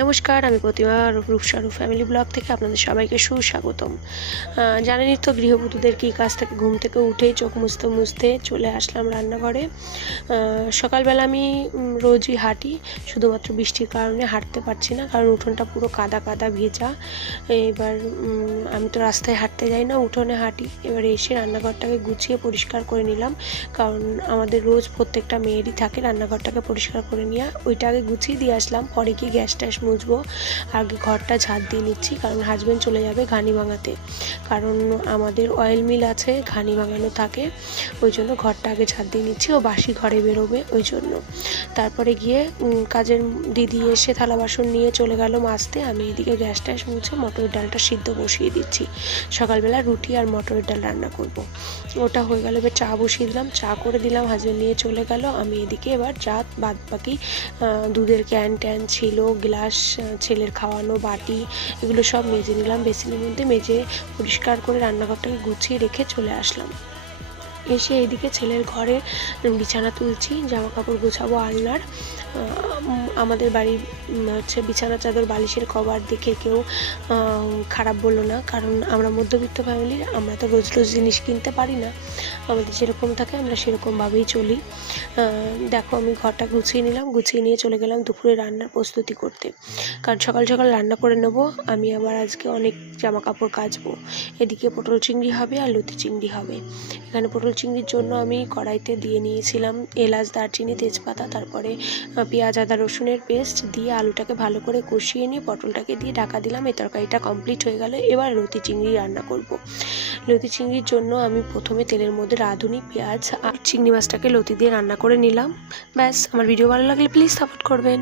নমস্কার, আমি প্রতিমা রূপসারু family blog থেকে আপনাদের সবাইকে সুস্বাগতম। জানেনই তো গৃহবধূদের কী কাজ থেকে ঘুম থেকে উঠেই চোখ মুছতে মুছতে চলে আসলাম রান্নাঘরে। সকালবেলা আমি রোজই হাঁটি, শুধুমাত্র বৃষ্টির কারণে হাঁটতে পারছি না, কারণ উঠোনটা পুরো কাদা কাদা ভেজা। এবার আমি তো রাস্তায় হাঁটতে যাই না, উঠোনে হাঁটি। এবার এসে রান্নাঘরটাকে গুছিয়ে পরিষ্কার করে নিলাম, কারণ আমাদের রোজ প্রত্যেকটা মেয়েরই থাকে রান্নাঘরটাকে পরিষ্কার করে নেওয়া। ওইটা আগে গুছিয়ে দিয়ে আসলাম, পরে কি গ্যাস ট্যাস মুছবো। আগে ঘরটা ঝাড় দিয়ে নিচ্ছি, কারণ হাজব্যান্ড চলে যাবে ঘানি ভাঙাতে, কারণ আমাদের অয়েল মিল আছে, ঘানি ভাঙানো থাকে, ওই জন্য ঘরটা আগে ঝাড় দিয়ে নিচ্ছি। ও বাসি ঘরে বেরোবে ওই জন্য। তারপরে গিয়ে কাজের দিদি এসে থালা বাসন নিয়ে চলে গেল মাজতে। আমি এদিকে গ্যাস ট্যাস মুছে মটরের ডালটা সিদ্ধ বসিয়ে দিচ্ছি। সকালবেলা রুটি আর মটরের ডাল রান্না করব। ওটা হয়ে গেল, এবার চা বসিয়ে দিলাম, চা করে দিলাম, হাজব্যান্ড নিয়ে চলে গেল। আমি এদিকে এবার যা বাদ বাকি দুধের ক্যান ট্যান ছিল, গ্লাস, ছেলের খাওয়ানো বাটি, এগুলো সব মেজে নিলাম, বেসিনের মধ্যে মেজে পরিষ্কার করে রান্নাঘরটাকে গুছিয়ে রেখে চলে আসলাম। এসে এইদিকে ছেলের ঘরে বিছানা তুলছি, জামা কাপড় গোছাবো আলনার। আমাদের বাড়ির হচ্ছে বিছানা চাদর বালিশের কভার দেখে কেউ খারাপ বললো না, কারণ আমরা মধ্যবিত্ত ফ্যামিলির, আমরা তো রোজ রোজ জিনিস কিনতে পারি না, আমাদের যেরকম থাকে আমরা সেরকমভাবেই চলি। দেখো, আমি ঘরটা গুছিয়ে নিলাম, গুছিয়ে নিয়ে চলে গেলাম দুপুরে রান্নার প্রস্তুতি করতে, কারণ সকাল সকাল রান্না করে নেবো। আমি আবার আজকে অনেক জামা কাপড় কাচবো। এদিকে পটল চিংড়ি হবে আর লতি চিংড়ি হবে। এখানে পটল চিংড়ির জন্য আমি কড়াইতে দিয়ে নিয়েছিলাম এলাচ, দারচিনি, তেজপাতা, তারপরে পেঁয়াজ, আদা, রসুনের পেস্ট দিয়ে আলুটাকে ভালো করে কষিয়ে নিয়ে পটলটাকে দিয়ে ঢাকা দিলাম। এই তরকারিটা কমপ্লিট হয়ে গেল। এবার লতি চিংড়ি রান্না করব। লতি চিংড়ির জন্য আমি প্রথমে তেলের মধ্যে রাঁধুনি পেঁয়াজ আর চিংড়ি মাছটাকে লতি দিয়ে রান্না করে নিলাম। ব্যাস, আমার ভিডিও ভালো লাগলে প্লিজ সাপোর্ট করবেন।